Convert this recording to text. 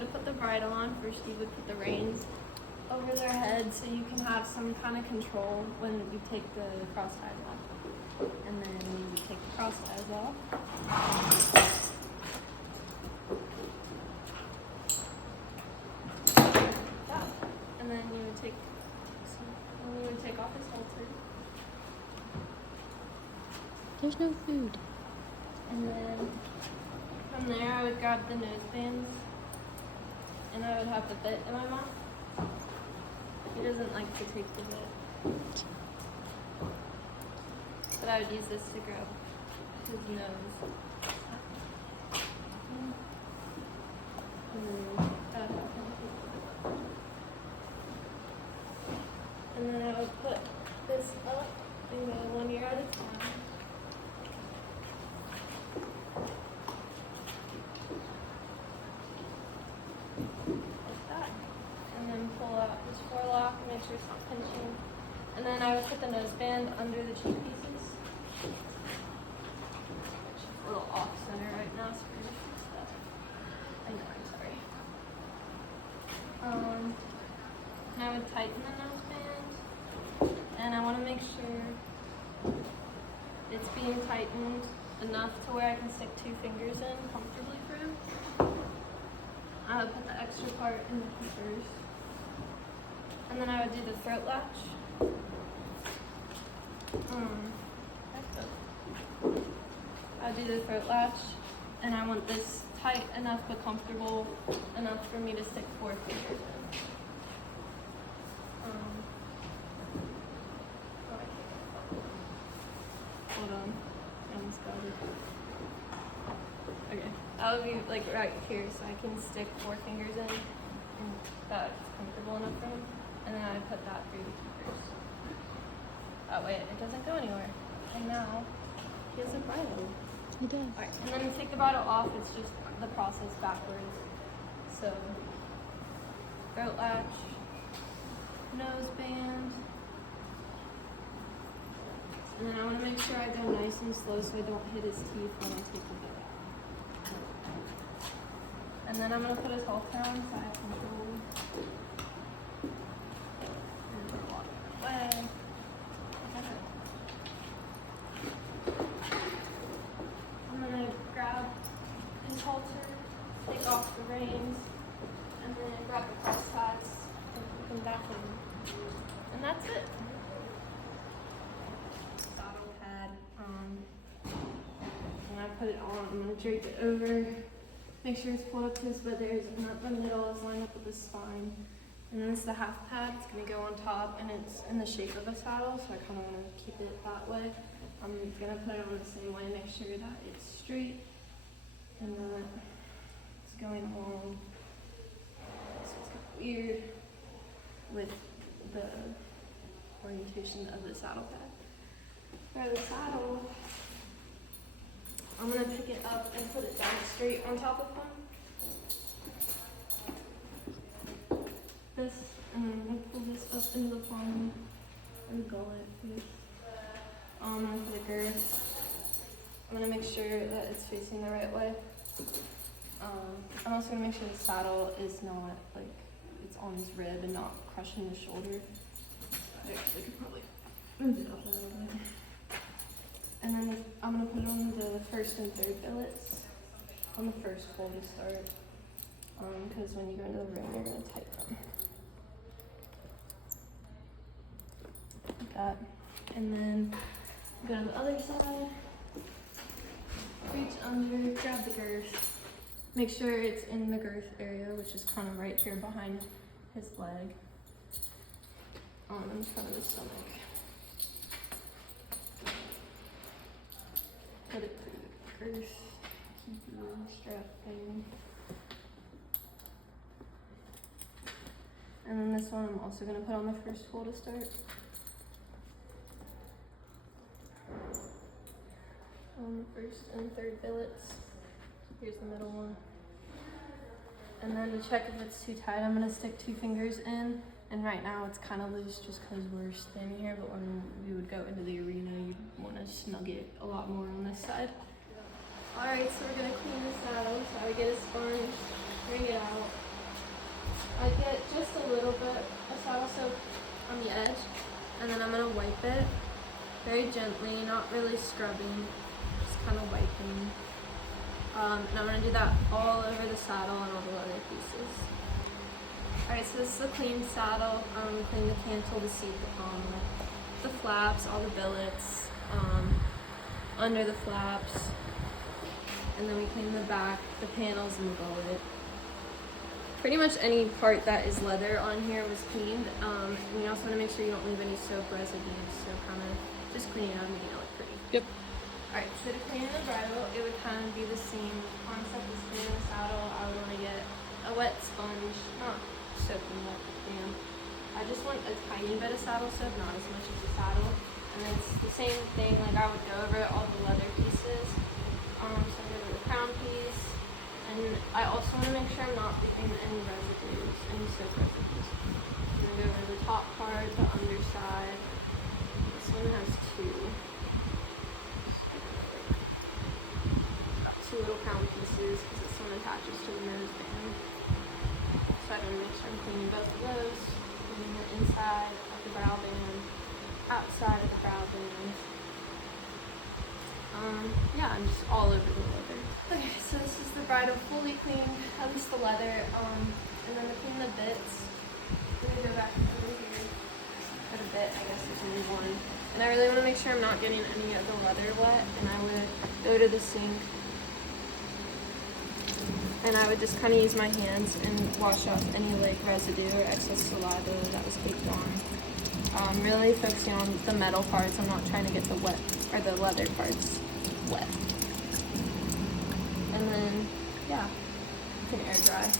to put the bridle on, first you would put the reins over their head so you can have some kind of control when you take the cross ties off. And then you would take the cross ties off. And then you would take off his halter. There's no food. And then from there I would grab the nose bands and I would have the bit in my mouth. He doesn't like to take the bit. But I would use this to grab his nose. And then I would put this up and go 1 ear at a time. Like that. And then pull out his forelock, make sure it's not pinching. And then I would put the nose band under the cheek pieces. Which is a little off center right now, so we're gonna fix that. I know, I'm sorry. And I would tighten the nose band. And I want to make sure it's being tightened enough to where I can stick 2 fingers in comfortably for him. I would put the extra part in the keepers. And then I would do the throat latch. I'd do the throat latch, and I want this tight enough but comfortable enough for me to stick 4 fingers in. Hold on, I almost got it. Okay, that would be like right here, so I can stick 4 fingers in, and that's comfortable enough for him. And then I put that through the keepers. That way it doesn't go anywhere. And now he has a bridle. He does. Alright, and then to take the bridle off, it's just the process backwards. So, throat latch, nose band, and then I want to make sure I go nice and slow so I don't hit his teeth when I take the bit out. And then I'm going to put his halter on so I have control. And walk away. I'm going to grab his halter, take off the reins, and then grab the cross ties and put them back in. And that's it. Saddle pad. When I put it on, I'm going to drape it over. Make sure it's pulled up to his butt ears and not the middle is lined up with the spine. And then it's the half pad. It's going to go on top and it's in the shape of a saddle, so I kind of want to keep it that way. I'm going to put it on the same way, make sure that it's straight and that it's going along. So it's kind of weird with the orientation of the saddle pad. For the saddle, I'm going to pick it up and put it down straight on top of him. This, and then I'm going to pull this up into the palm and gullet. For the girth, I'm going to make sure that it's facing the right way. I'm also going to make sure the saddle is not, like, it's on his rib and not crushing the shoulder. I actually could probably move it up a little bit. And then I'm going to put on the first and third billets on the first fold to start. Because when you go into the ring, you're going to tighten them. Like that. And then go to the other side. Reach under, grab the girth. Make sure it's in the girth area, which is kind of right here behind his leg. In front of his stomach. Put it through the girth, keeper, strap thing. And then this one I'm also going to put on the first fold to start. On the first and third billets. Here's the middle one. And then to check if it's too tight, I'm going to stick 2 fingers in. And right now it's kind of loose just because we're standing here, but when we would go into the arena, you'd want to snug it a lot more on this side. Alright, so we're going to clean the saddle. So I would get a sponge, wring it out, I get just a little bit of saddle soap on the edge, and then I'm gonna wipe it very gently, not really scrubbing, just kind of wiping. And I'm gonna do that all over the saddle and all the leather pieces. Alright, so this is a clean saddle. Clean the cantle, the seat, the pommel, the flaps, all the billets, under the flaps, and then we clean the back, the panels, and the bullet. Pretty much any part that is leather on here was cleaned. And you also want to make sure you don't leave any soap residues, so kind of just cleaning it out and making it look pretty. Yep. Alright, so to clean the bridle, it would kind of be the same concept as cleaning the saddle. I would want to get a wet sponge, not soaking wet, but damp. I just want a tiny bit of saddle soap, not as much as the saddle. And it's the same thing, like I would go over all the leather pieces. So I'm going to go over the crown piece. And I also want to make sure I'm not leaving any residues, any soap residues. I'm going to go over the top part, the underside. This one has two. Got two little crown pieces because this one attaches to the nose band. So I want to make sure I'm cleaning both of those. Cleaning the inside of the brow band, outside of the brow band. Yeah, I'm just all over the leather. Okay, so this is the bridle fully cleaned, at least the leather. And then to clean the bits, I'm gonna go back over here. Got a bit, I guess there's only one. And I really want to make sure I'm not getting any of the leather wet. And I would go to the sink. And I would just kind of use my hands and wash off any like residue or excess saliva that was caked on. Really focusing on the metal parts. I'm not trying to get the wet or the leather parts wet. And then, yeah, you can air dry.